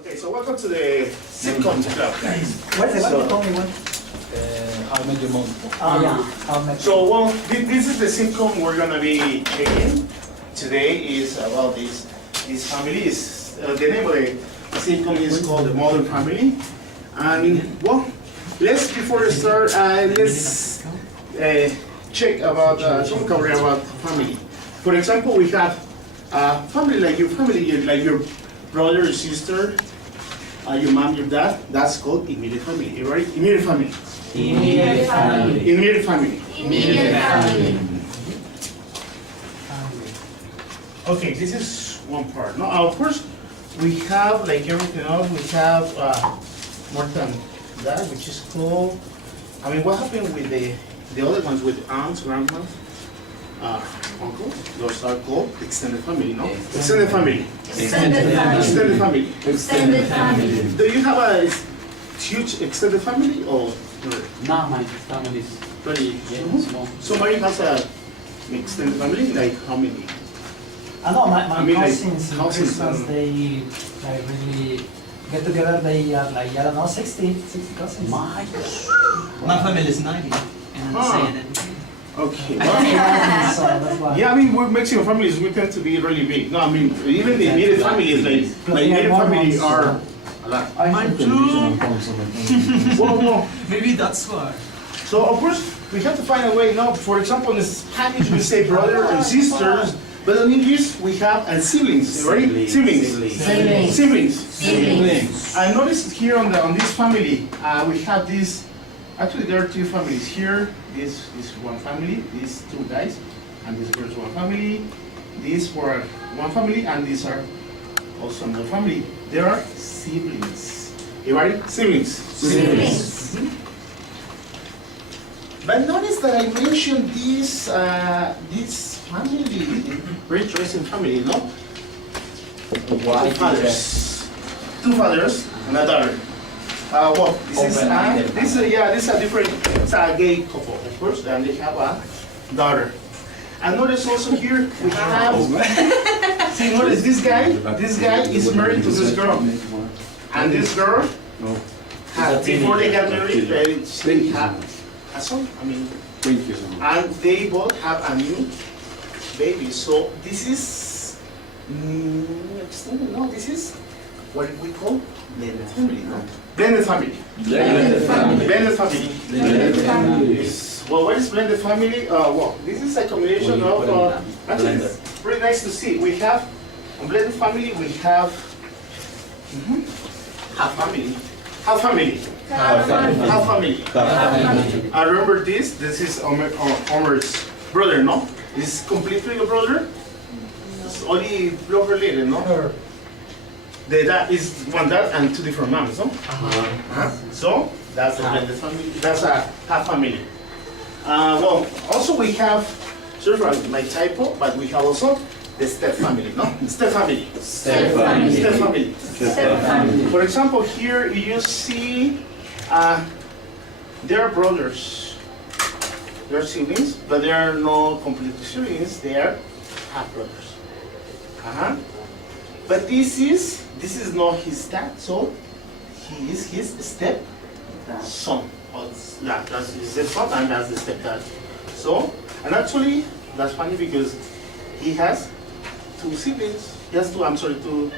Okay, so welcome to the Sitcom Club, guys. What's the one? So- You told me one. How I Met Your Mother. Oh yeah. How much? So, well, this is the sitcom we're gonna be checking. Today is about this family. The name of the sitcom is called The Modern Family. And, well, before we start, let's check about some cover about family. For example, we have family, like your brother or sister, your mom, your dad. That's called immediate family, right? Immediate family. Immediate family. Immediate family. Immediate family. Okay, this is one part. Now, of course, we have, like everything else, we have more than that, which is called, I mean, what happened with the other ones, with aunts, grandmas, uncles? Those are called extended family, no? Extended family. Extended family. Extended family. Extended family. Do you have a huge extended family, or No, my family is very small. So Mary has a extended family, like how many? I know my I mean, like, cousins in cousins, Christmas, they like really get together. They are like, I don't know, 60 cousins. My My family is 90, and I'm Huh. saying it. Okay. Yeah, so that's why. Yeah, I mean, we Mexican families, we tend to be really big. No, I mean, even the immediate family is like immediate family are a lot. Mine too. Well, Maybe that's why. so of course, we have to find a way, no, for example, in Spanish we say brother and sisters, but in English we have siblings, right? Siblings. Siblings. Siblings. Siblings. I noticed here on this family, we have this, actually there are two families here. This is one family, these two guys, and this girl is one family. These were one family, and these are also another family. There are siblings. You ready? Siblings. Siblings. But notice that I mentioned this family, very interesting family, no? Why? Two fathers and a daughter. Well, this is a different, it's a gay couple, of course, and they have a daughter. And notice also here we have, see, notice this guy is married to this girl, and this girl, before they got married, they have a son. I mean, and they both have a new baby. So this is extended. No, this is what we call blended family. No, blended family. Blended family. Blended family. Blended family. Well, what is blended family? Well, this is a combination of. Actually, it's pretty nice to see. We have a blended family. We have half family. Half family. Half family. I remember this. This is Omer's brother, no? This is completely a brother. It's only blood related, no? The dad is one dad and two different moms, no? So that's a blended family. That's a half family. Well, also we have, sorry for my typo, but we have also the step family, no? Step family. Step family. Step family. Step family. For example, here you see there are brothers. They are siblings, but they are not completely siblings. They are half brothers. But this is not his dad, so he is his step son. That's his stepson and that's the stepdad. So, and actually that's funny because he has two siblings. He has two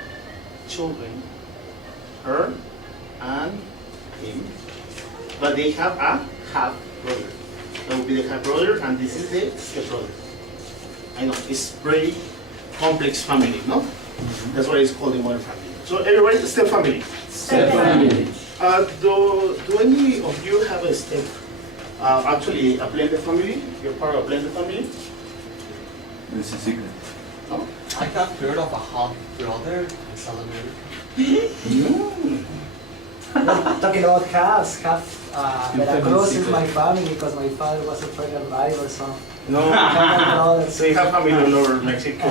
children, her and him. But they have a half brother. That would be the half brother, and this is the step brother. I know it's very complex family, no? That's why it's called the modern family. So everybody, step family. Step family. Do any of you have a step? Actually, a blended family. You're part of a blended family. This is secret. No? I have heard of a half brother and celebrated. Talking about halves, Veracruz is my family because my father was a truck driver, so. No. Brothers. So you have family all over Mexico.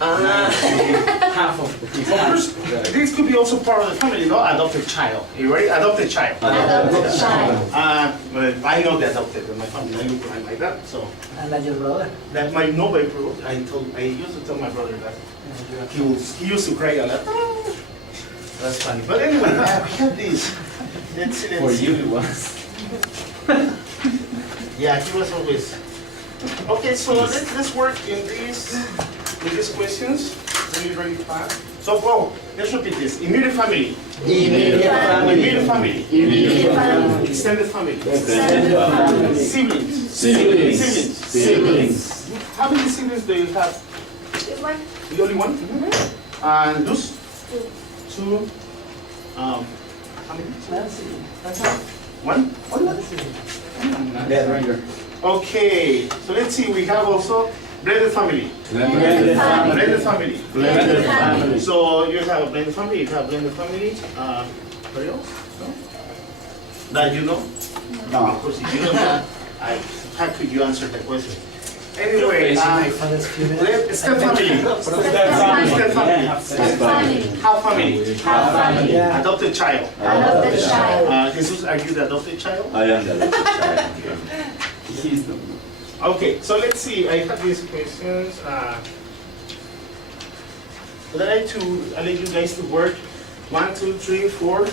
Half of the people. Of course, this could be also part of the family, no? Adopted child. You ready? Adopted child. Adopted child. But I know the adopted in my family. I look behind like that. So And like your brother. that my nobody I used to tell my brother that he used to cry a lot. That's funny. But anyway, we have this. Let's see, let's For see. you it was. Yeah, he was always. Okay, so let's work in these questions. Really, really fast. So, well, let's repeat this. Immediate family. Immediate family. Immediate family. Immediate family. Extended family. Extended family. Siblings. Siblings. Siblings. Siblings. How many siblings do you have? One. The only one? And those? Two. How many? One? Only one? Dead Ranger. Okay, so let's see, we have also blended family. Blended family. Blended family. Blended family. So you have a blended family, you have blended family. What else? No? That you know? No. Of course, if you don't know, how could you answer the question? Anyway, My father's funeral. extended family. Extended family. Extended family. Half family. Half family. Yeah. Adopted child. Adopted child. Jesus, are you the adopted child? I am the little child. He's the Okay, so let's see. I have these questions. Would I like to allow you guys to work 1, 2, 3, 4.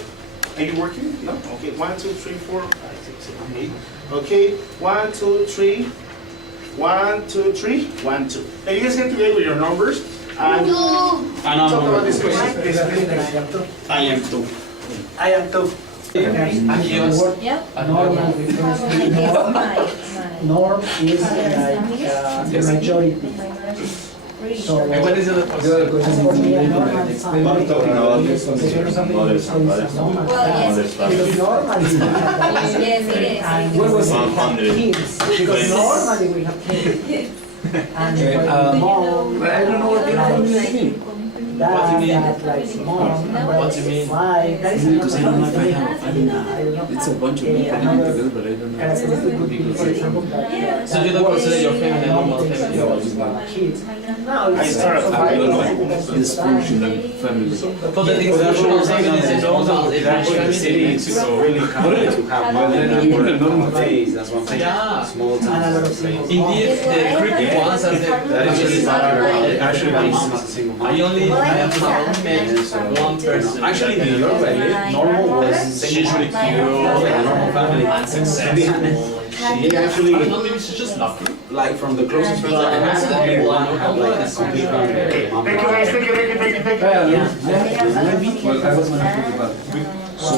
Are you working? No? Okay, 1, 2, 3, 4, 5, 6, 7, 8. Okay, 1, 2, 3. 1, 2, 3. 1, 2. Now you guys get together with your numbers and talk about these questions. I am too. I am too. Yep. Normal refers to norm. Norm is the majority. So, What is it? for me, a normal family. I'm talking about this one. Mothers and fathers. Well, yes. Because normally we have that. Yes, it is. And we will have 100. kids. Because normally we have kids. And mom, I don't know what like dad, like mom, What do you mean? wife, that is Because I don't know if I another have a family. I don't know. It's a bunch of people living together, but I don't know. Characteristic would be, for example, that. So you don't consider your family a normal family? Kids. Now I start at 5. Dysfunctional family. But the dysfunctional family is a normal family. Normal phase, that's what I'm saying. Yeah. Small And a lot of towns. singles. Indeed, the creepy ones are the families that are Actually, my mom is a single mom. I have met one person. Actually, in New York, where I live, normal was usually cute, like a normal family. And successful. She actually, I don't know, maybe she's just lucky. like from the closest friends that I had, everyone had like a complete family. Mom. Thank you guys, thank you, thank you, thank you, thank you. Well, I was gonna think about it.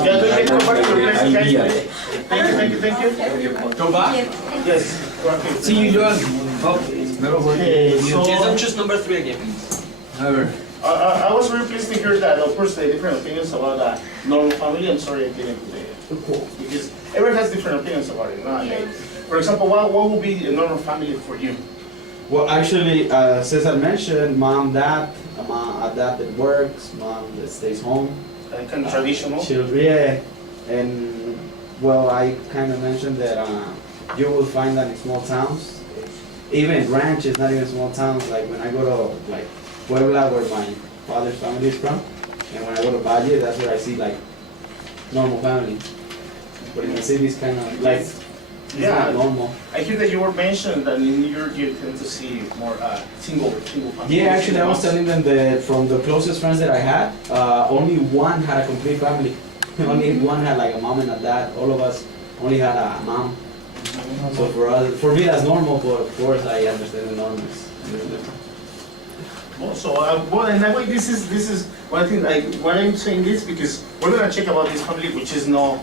Yeah, do you go back to your place, guys? Thank you, thank you, thank you. Go back. Yes. Okay. See you, Joan. Okay, so Jason, choose number 3 again. Never. I was very pleased to hear that, of course, the different opinions about the normal family. I'm sorry I didn't because everyone has different opinions about it. No? For example, what would be a normal family for you? Well, actually, Cesar mentioned mom, dad, a dad that works, mom that stays home. Kind of traditional? Children, yeah. And, well, I kind of mentioned that you will find that in small towns, even ranches, not even small towns, like when I go to, like, Puebla, where my father's family is from, and when I go to Valle, that's where I see, like, normal family. But in the city, it's kind of, like, it's not normal. I hear that you were mentioned that in New York you tend to see more single family. Yeah, actually, I was telling them that from the closest friends that I had, only one had a complete family. Only one had like a mom and a dad. All of us only had a mom. So for me, that's normal. But of course, I understand the norms. Also, well, and that way, this is one thing. Like, why I'm saying this because we're gonna check about this family, which is no,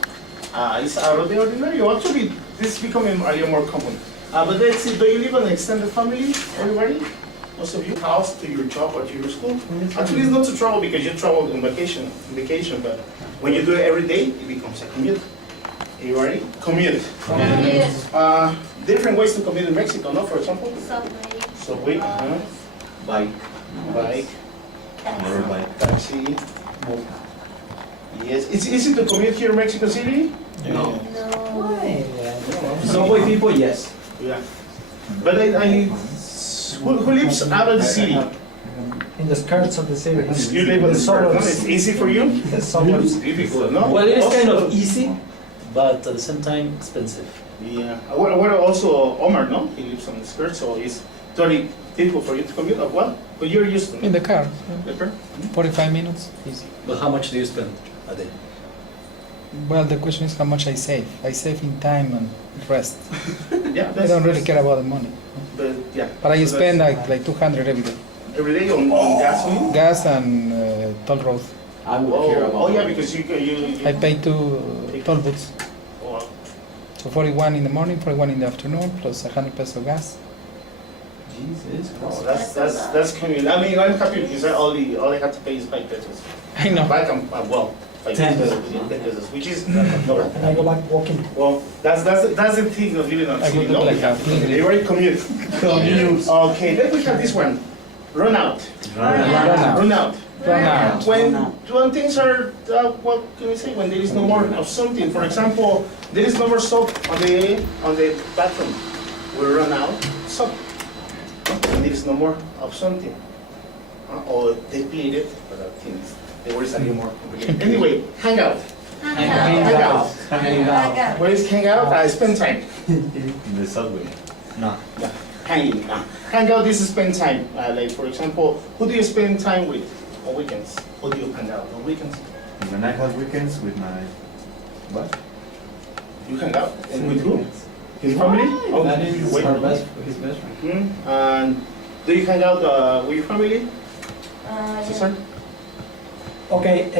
it's out of the ordinary. Actually, this is becoming a little more common. But let's see, do you live in an extended family, everybody? Most of you, house to your job or to your school? Actually, it's not to travel because you travel on vacation, but when you do it every day, it becomes a commute. Are you ready? Commute. Different ways to commute in Mexico, no? For example? Subway. Bike. Bike. Motorbike. Taxi. Yes. It's easy to commute here in Mexico City? No. Subway people, yes. Yeah. But who lives out of the city? In the skirts of the city. You live on the suburbs. No, it's easy for you? The suburbs. It's difficult, no? Well, it is kind Also- of easy, but at the same time expensive. Yeah. What also Omar, no? He lives on the skirts, so it's 30 people for you to commute, or what? But you're used to In the car, the car? 45 minutes, easy. But how much do you spend a day? Well, the question is how much I save. I save in time and rest. Yeah, I don't really care about the money. But yeah. But I So spend that's- like 200 every day. every day on gasoline. Gas and toll road. I would care about. Oh yeah, because you I pay 2 toll booths. Oh, So 41 in the morning, 41 in the afternoon, plus 100 peso gas. Jesus oh, Christ. that's coming. I mean, I'm happy because all I have to pay is 5 pesos. I know. Back well, 5 10 pesos, pesos. yeah, 10 pesos, which is no. And I go back walking. Well, that's the thing of living on I city. would do No, like a everybody commute. Okay, then we have this one. Run out. Run out. Run out. When things are, what can we say? When there is no more of something. For example, there is no more soap on the bathroom. We run out of soap. When there is no more of something. Or depleted, but I think the word is a little more complicated. Anyway, hang out. Hang Hang out. Hanging out. Where is hang out? Spend time. In the subway. No. Hanging. Hang out is spend time. Like for example, who do you spend time with on weekends? Who do you hang out on weekends? When I have weekends with my what? You hang out and with who? His family? Oh, That is wait. his best friend. And do you hang out with your family, sister? Okay,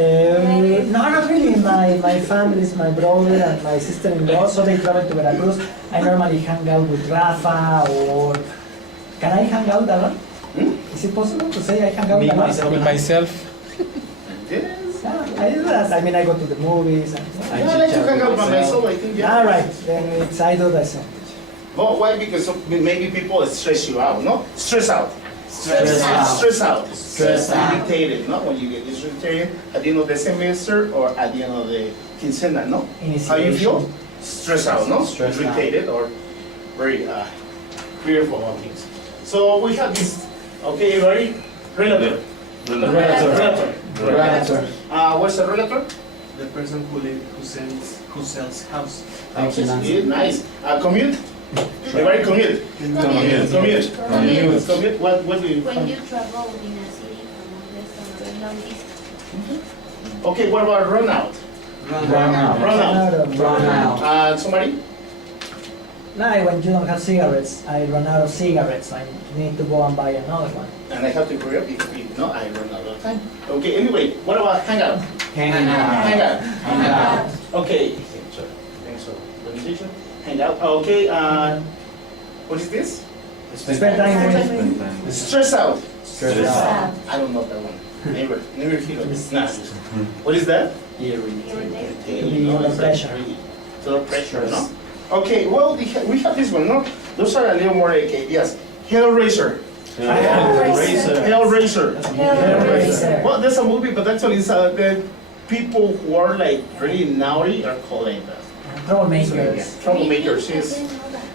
no, not really. My family is my brother and my sister-in-law, so they travel to Veracruz. I normally hang out with Rafa, or can I hang out alone? Is it possible to say I hang out Me, alone? myself, With myself, Yes. Yeah, I do that. I mean, I go to the movies. And, I like to hang out by myself. I think yeah. All right, then it's I do the same. Well, why? Because maybe people stress you out, no? Stress out. Stress out. Stress out. Stress out. Irritated, no? When you get irritated at the end of the semester or at the end of the quincena, no? How you feel? Stress out, no? Stressed out. Irritated or very fearful of things. So we have this, okay, ready? Relative. Relative. Relator. What's a relative? The person who sells house. Thank you, Nancy. Yeah, nice. Commute? Everybody commute. Commute. Commute. What do you? When you travel in a city from one place to another long distance. Okay, what about run out? Run out. Run out. Run out. Somebody? No, when you don't have cigarettes, I run out of cigarettes. I need to go and buy another one. And I have to hurry up if no, I run out of time. Okay, anyway, what about hang out? Hanging out. Hang out. Hang out. Okay. Thanks for the presentation. Hang out. Okay, what is this? Spend time with Spend time. Stress out. Stress Stress out. out. I don't know that one. Never heard of it. Nah. What is that? Irritated. To be under pressure. So pressure, no? Okay, well, we have this one, no? Those are a little more like, yes. Hellraiser. Hellraiser. Hellraiser. Well, that's a movie, but actually it's the people who are like really naughty are called like that. Troublemakers. Troublemakers, yes.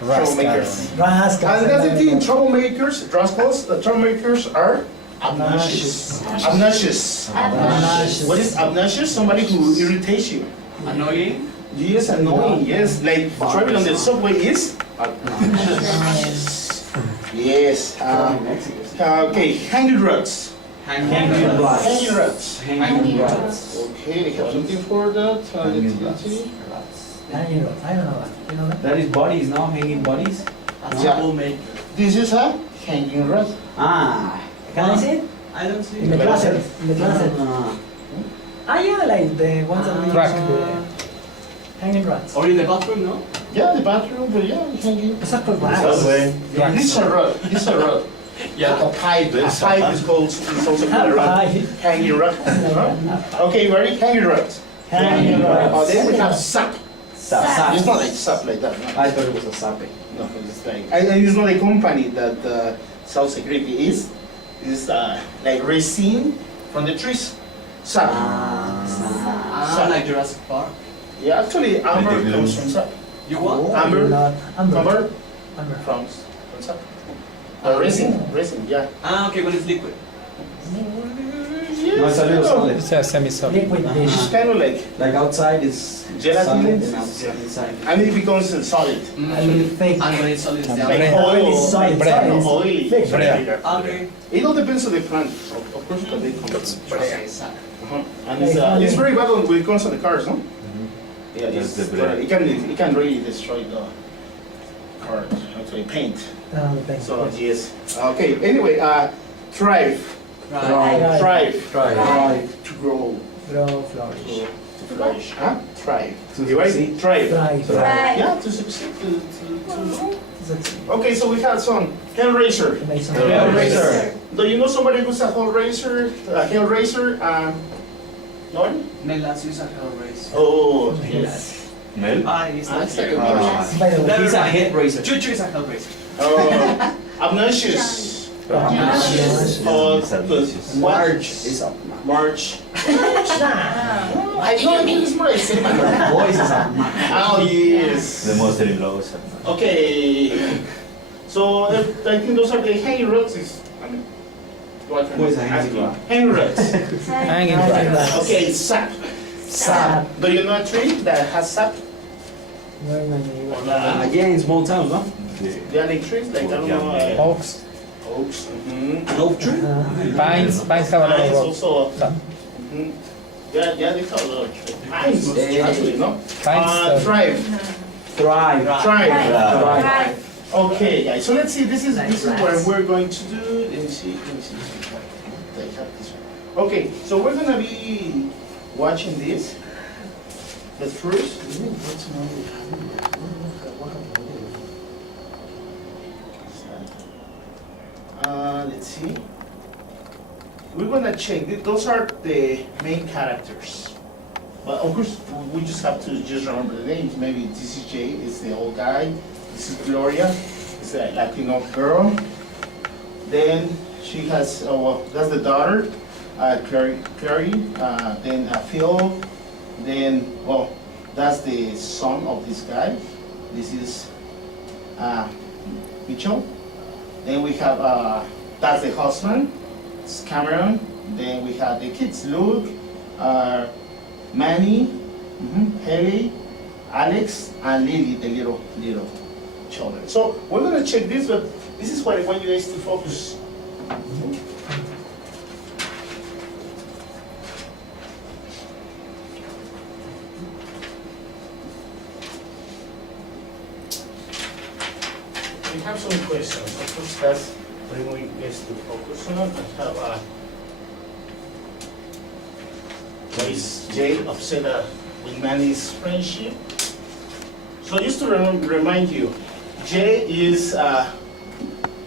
Troublemakers. Rascals. And that's the thing, troublemakers, rascals, the troublemakers are obnoxious. Obnoxious. Obnoxious. What is obnoxious? Somebody who irritates you. Annoying? Yes, annoying, yes. Like traveling on the subway is obnoxious. Yes. Okay, hanging ruts. Hanging ruts. Hanging ruts. Hanging ruts. Okay, I have something for that. Hanging Let's see. Hanging rods. I don't know that. You know that? That is bodies, no? Hanging bodies? A Yeah. troublemaker. This is a hanging rut. Ah. Can I see it? I don't see In the it. closet. In the closet. Ah. Yeah, like the ones that we Rack. use in the hanging rods. Or in the bathroom, no? Yeah, the bathroom, but yeah, hanging. It's not called racks. Subway. This is a rut. This is a rut. Yeah. A pipe. A pipe is called. Is also called a rut. Hanging rut. Okay, ready? Hanging rut. Hanging rods. Then we have sap. Sap. It's not like sap like that. No. I thought it was a sape. No, it's like, and it's not a company that sells security is like resin from the trees. Sap. Like Jurassic Park. Yeah, actually, amber Like the comes glue. from sap. You what? Amber. Amber. Amber Amber. from sap. Resin, yeah. Ah, okay, when it's liquid. No, it's a little solid. It's a semi-solid. Liquid dish. It's kind of like, Outside is Gelatin? solid and outside inside. and it becomes solid. A little thick. And when it's solid, it's And down. Like bread. oil, Solid, bread. solid. oily. Thick. Bread. Okay. It all depends on the plant, of course, but they come. Okay, so. And it's very bad when it comes to the cars, no? Yeah, it's, That's the bread. it can really destroy the car, actually paint. Thanks. So yes. Okay. Anyway, thrive, Right. thrive, Try. to grow, Grow, flourish. to flourish. Huh? Thrive. To You right? succeed. Thrive. Right. Right. Yeah, to succeed. To. That's Okay, so we have some hellraiser. amazing. Hellraiser. Do you know somebody who's a hellraiser? A hellraiser? No one? Melas use a hell race. Oh, yes. Mel? He's Ah, not it's like here. a By the way, He's a head raiser. Chuchu is a hell racer. Oh, obnoxious. Obnoxious. Oh, March is up. March. nah. I know this is what I say, man. Voice is up. Oh, yes. The mother-in-laws. Okay. So I think those are the hanging rods. I mean, what Who is a hanging rod? Hanging rods. Hanging right. Okay, sap. Sap. Do you know a tree that has sap? Where am I? Or Yeah, in small towns, no? the other trees, like I don't know, Oaks, oaks. An oak tree? pines have a lot Pines of rocks. also. Sap. Mhm. Yeah, they have a lot of trees. Pines, actually, no? Pines, Thrive. Thrive. Thrive. Right. Okay, guys. So let's see. This is what we're going to do. Let me see. They have this one. Okay, so we're gonna be watching this. But first, let's see. We're gonna check. Those are the main characters. But of course, we just have to just remember the names. Maybe this is Jay, is the old guy. This is Gloria, it's a Latino girl. Then she has, well, that's the daughter, Clary. Then Phil. Then, well, that's the son of this guy. This is Mitchell. Then we have, that's the husband, it's Cameron. Then we have the kids, Luke, Manny, Haley, Alex, and Lily, the little children. So we're gonna check this, but this is what I want you guys to focus. We have some questions. Of course, that's what I want you guys to focus on. I have why is Jay upset with Manny's friendship? So just to remind you, Jay is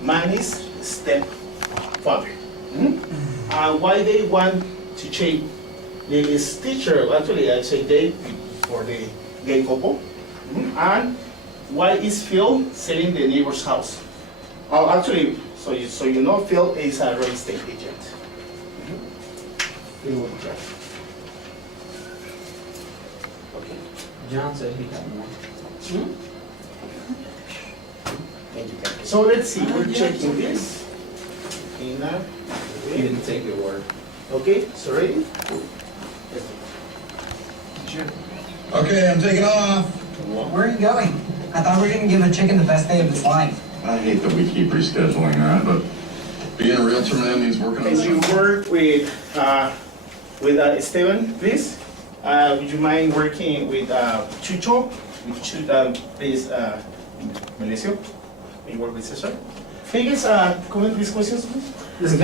Manny's stepfather. And why they want to change Lily's teacher, actually I say they for the gay couple. And why is Phil selling the neighbor's house? Oh, actually, so you know Phil is a real estate agent. Okay. John said he had more. Thank you. So let's see, we're checking this. Ina. He didn't take your word. Okay, so ready? Okay, I'm taking off. Where are you going? I thought we were gonna give a chicken the best day of his life. I hate that we keep rescheduling that, but being a realtor man means working on Can you work with Esteban, please? Would you mind working with Chucho? Please, Melesio? Can you work with Cesar? Can you guys comment these questions, please? Listen,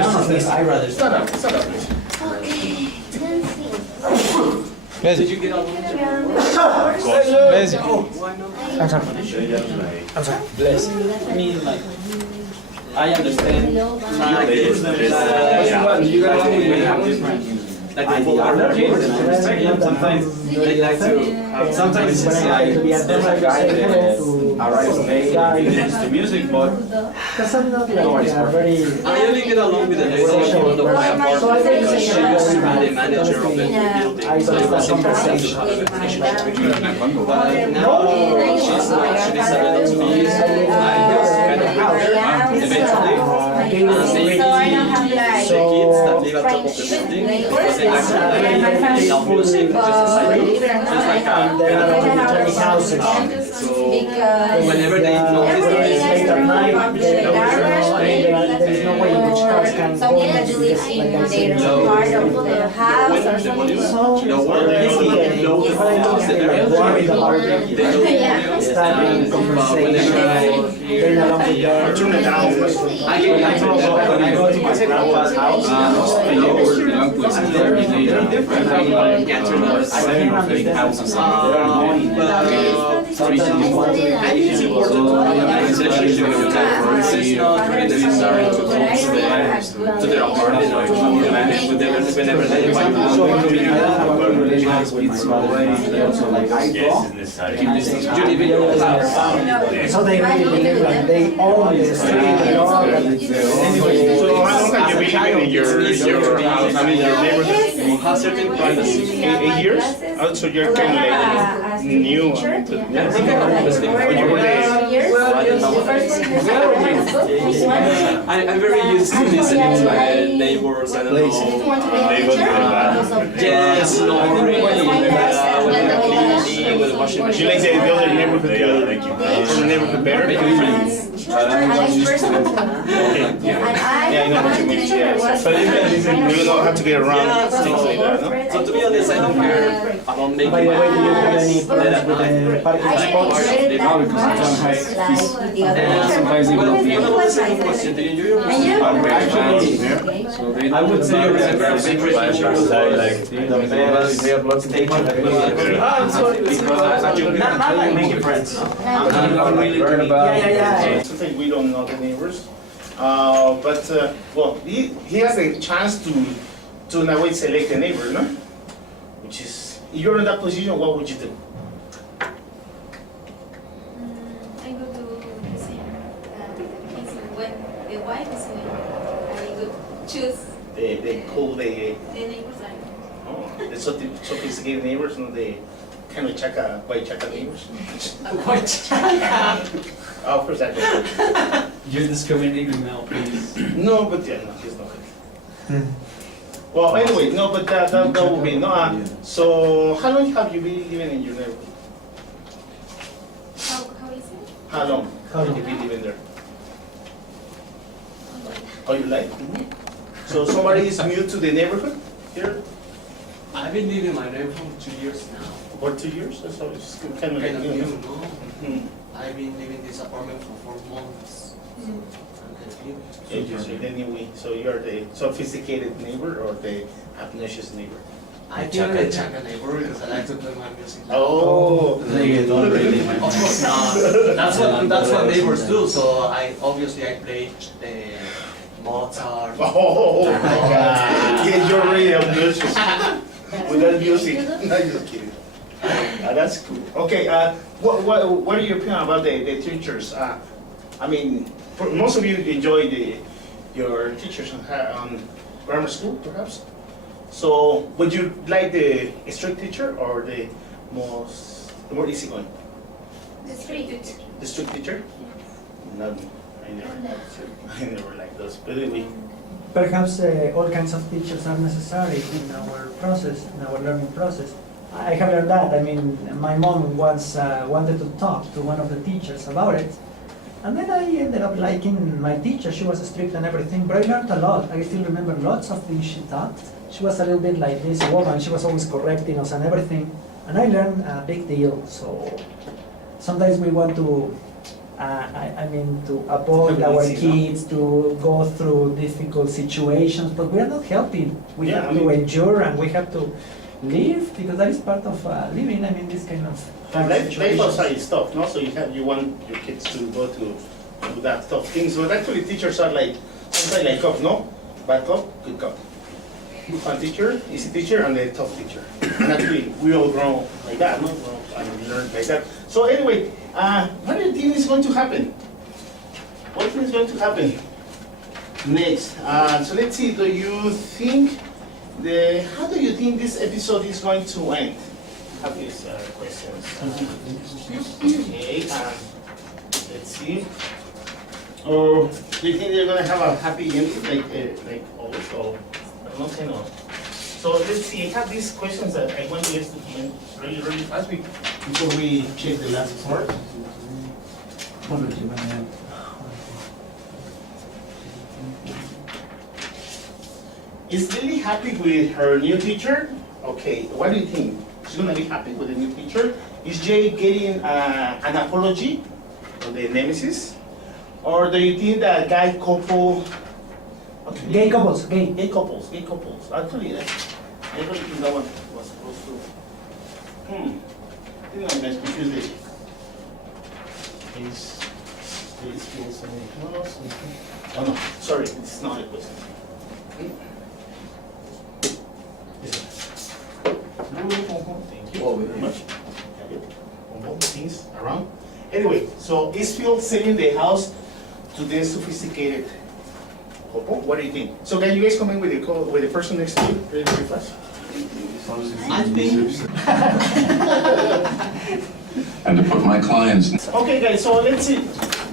I rather. Stand up, please. Okay, let's see. Did you get all of them? Bless you. Why not? I'm sorry. I'm sorry. Bless you. I mean, like, I understand. You got Like the full sometimes they like to. Sometimes it's like there's a guy that arrives late and he listens to music, but Because I'm not like very. I only get along with the lady in front of my apartment because she used to be the manager of the building. I So it was important to conversation. have a conversation. But now she decided to be like kind of weird. Eventually, against So I don't have like So- kids that live at top of the friends, building, neighbors, they actually my family. love music, just But like believe it or not, just like I have there are I have tiny some houses. So because whenever they notice everything that I late at night, from the there garage is no way in which cars can go. something that you live in their part of the house or something. So, basically they know the house, the area, worried about they know the area, starting and conversation, going along with them. Turn it down. I when I go to my grandpa's house, the neighbors belong to a similar different. I can't turn on seven or eight houses. They're annoying. it's important especially when you're it's necessary to talk to their apartment or to manage with them whenever they invite you. Relations with my mother, they also like I draw. You live in your house. So they really believe like they own the street, they own So how long have you been living in your house? I mean, your neighborhood? Has certain privacy. 8 years? Oh, so you're kind of like new. Yeah, I think I know this thing. When you were there. I'm very used to listening to my neighbors. I don't know. Yes, no, really. With the washing Do machine. you like the other neighborhood, the neighborhood better? Make you friends. Yeah, I know what you mean. Yeah. So you know how to get around things like that, no? So to be honest, I don't care about making By the way, do you have any friends. problems with the parking spots? Sometimes Well, what about the second question? Do you enjoy your music? I would say You're a very big I'm sorry, not like making friends. I'm really learning about Sometimes we don't know the neighbors. Well, he has a chance to in a way select the neighbor, no? Which is, if you're in that position, what would you do? I go to the same, when the wife is in, I go choose They call the neighbors I oh, the sophisticated neighbors, no? The kind of white chaka neighbors. Oh, of course I don't. You're discriminating now, please. No, but yeah, no, he's not. Well, anyway, no, but that will be no. So, how long have you been living in your neighborhood? How is it? How long have you been living there? Oh, you like? So somebody is new to the neighborhood here I've been living in my neighborhood for 2 years now. for 2 years. So it's kind of Kind of new. new, no? Mhm. I've been living in this apartment for 4 months. I'm kind of new. Interesting. Anyway, so you're the sophisticated neighbor or the obnoxious neighbor? I think I'm a Chaka neighbor because I like to play my music. Oh. Of course not. That's what neighbors do. So I play the Mozart. Oh my God! Yeah, you're really obnoxious with that music. No, just kidding. That's cool. Okay. What are your opinion about the teachers? I mean, most of you enjoy your teachers on grammar school, perhaps. So, would you like the strict teacher or the more easygoing? The street. The strict teacher? No, I never like those. But anyway, Perhaps all kinds of teachers are necessary in our process, in our learning process. I have learned that. I mean, my mom once wanted to talk to one of the teachers about it. And then I ended up liking my teacher. She was strict and everything, but I learned a lot. I still remember lots of things she taught. She was a little bit like this woman. She was always correcting us and everything. And I learned a big deal. So sometimes we want to, to avoid our kids to go through difficult situations, but we are not helping. We have to endure and we have to live because that is part of living. I mean, this kind of life outside is tough, no? So you want your kids to go to that tough thing. So actually, teachers are like sometimes like cop, no? Bad cop, good cop. Fun teacher, easy teacher, and the tough teacher. And actually, we all grow like that, no? And learn like that. So anyway, what do you think is going to happen? What do you think is going to happen next? So let's see. How do you think this episode is going to end? Have these questions. Okay. Let's see. Or do you think they're gonna have a happy ending like always? Or I don't know. So let's see. I have these questions that I want you guys to comment really fast before we check the last part. Is Lily happy with her new teacher? Okay, what do you think? She's gonna be happy with the new teacher? Is Jay getting an apology on the nemesis? Or do you think that gay couple? Okay. Gay couples, gay. Gay couples. Actually, I don't think that one was supposed to. I think I'm going to confuse it. Is feels anything else? Oh no, sorry, it's not a question. Thank you very much. Things around. Anyway, so is Phil selling the house to this sophisticated couple? What do you think? So can you guys come in with the person next to you really fast? I think. And to put my clients. Okay, guys. So let's see.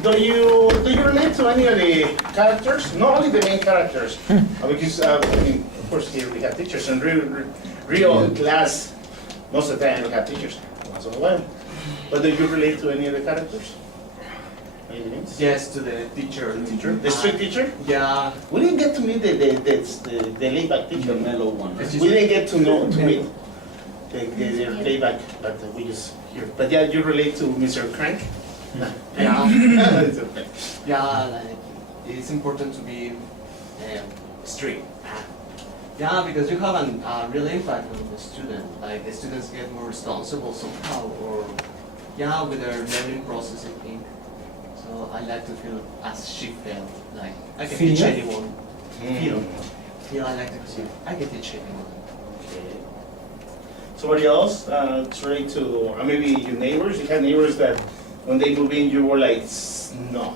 Do you relate to any of the characters? Not only the main characters, because I mean, of course, here we have teachers and real class. Most of the time we have teachers. Once in a while. But do you relate to any of the characters? Any names? Yes, to the teacher. The strict teacher? Yeah. We didn't get to meet the laid-back teacher. The mellow one. We didn't get to meet the laid-back, but we just hear. But yeah, you relate to Mr. Crank? Yeah. It's okay. Yeah, like it's important to be strict. Yeah, because you have a real impact on the student. Like the students get more responsible somehow, or yeah, with their learning process, I think. So I like to feel as she felt. Like I can teach anyone. Feel. I like to feel I can teach anyone. Okay. Somebody else? Try to maybe your neighbors. You had neighbors that when they move in, you were like, no.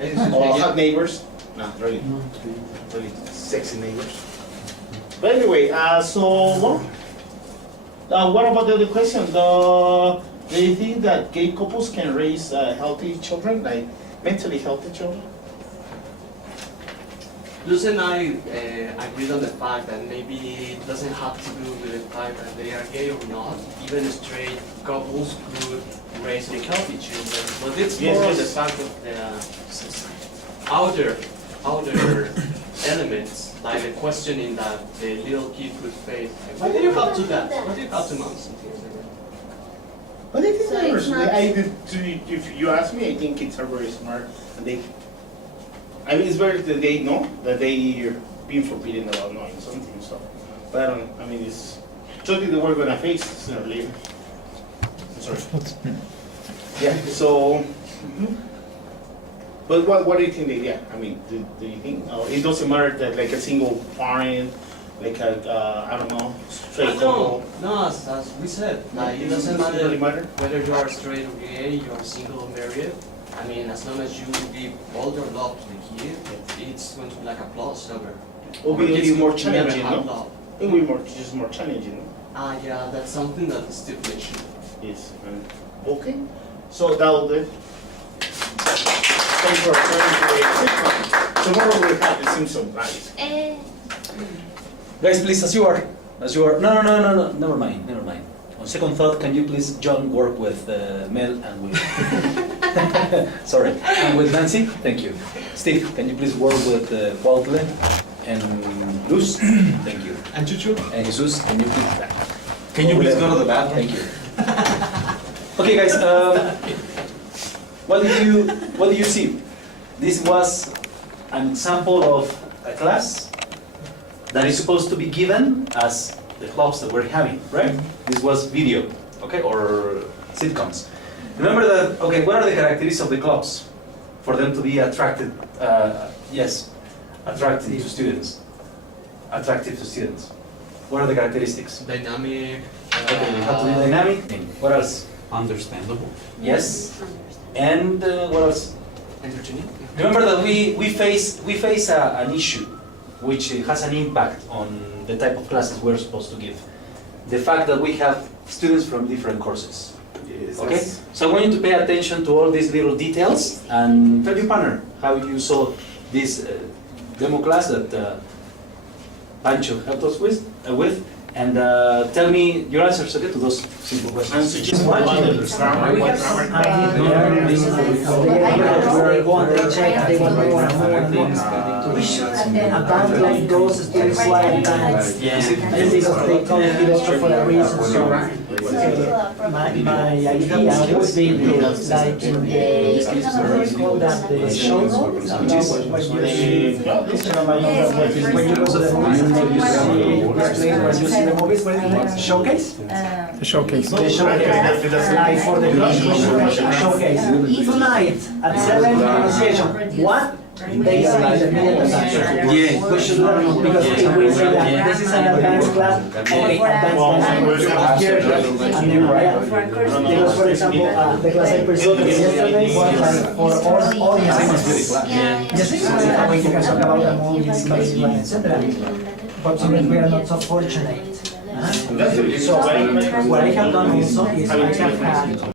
Or have neighbors? No, really sexy neighbors. But anyway, so what about the other question? Do you think that gay couples can raise healthy children, like mentally healthy children? Luz and I agreed on the fact that maybe it doesn't have to do with the fact that they are gay or not. Even straight couples could raise healthy children, but it's more on the fact of the outer elements, like the questioning that the little kid could face. Why do you have to that? Why do you have to moms? But I think So they're it's not- if you ask me, I think kids are very smart, and I mean, it's better that they know that they are being forbidden about knowing something and stuff. But I don't know. I mean, it's something that we're gonna face sooner or later. I'm sorry. Yeah. So. But what do you think they? Yeah. I mean, do you think it doesn't matter that like a single parent, like a I don't know, straight couple? No, as we said, like, it doesn't really matter. whether you are straight or gay, you are single or married. I mean, as long as you give all your love to the kid, it's going to be like a plus over. It will be more challenging, Have no? love. It will be just more challenging, no? Yeah, that's something that is stipulation. Yes. Okay. So that will do. Thanks for returning to the sitcom. Tomorrow we'll have the Simpsons, guys. Guys, please, as you are. No, never mind. On second thought, can you please, John, work with Mel and with... Sorry, and with Nancy? Thank you. Steve, can you please work with Cuautle and Luz? Thank you. And Chuchu? And Jesus, can you please... Can you please go to the bathroom? Thank you. Okay, guys, what do you see? This was an example of a class that is supposed to be given as the clubs that we're having, right? This was video, okay, or sitcoms. Remember that, okay, what are the characteristics of the clubs for them to be attractive to students? Attractive to students. What are the characteristics? Dynamic. Okay, they have to be dynamic. What else? Understandable. Yes. And what else? Entertaining. Remember that we face an issue which has an impact on the type of classes we're supposed to give. The fact that we have students from different courses. Okay? So I want you to pay attention to all these little details and tell your partner how you saw this demo class that Pancho helped us with, and tell me your answers, okay, to those simple And questions. suggest what grammar, what grammar. About like those students who are advanced, and because they come here also for a reason, so my idea would be to, like in the, what do you call that, the show notes, when you see, when you go to the movies, and then you see, where you see the movies, what is the name? Showcase? The showcase. The showcase, like for the showcase. Tonight, at 7, pronunciation, what? They say the minute Yeah. we should learn, because if we say that this is an advanced class, okay, advanced here, and then right. Because for example, the class I presented yesterday was like for all audiences. Yes, we can talk about the movies, etc. But sometimes we are not so fortunate. So what I have done also is I have had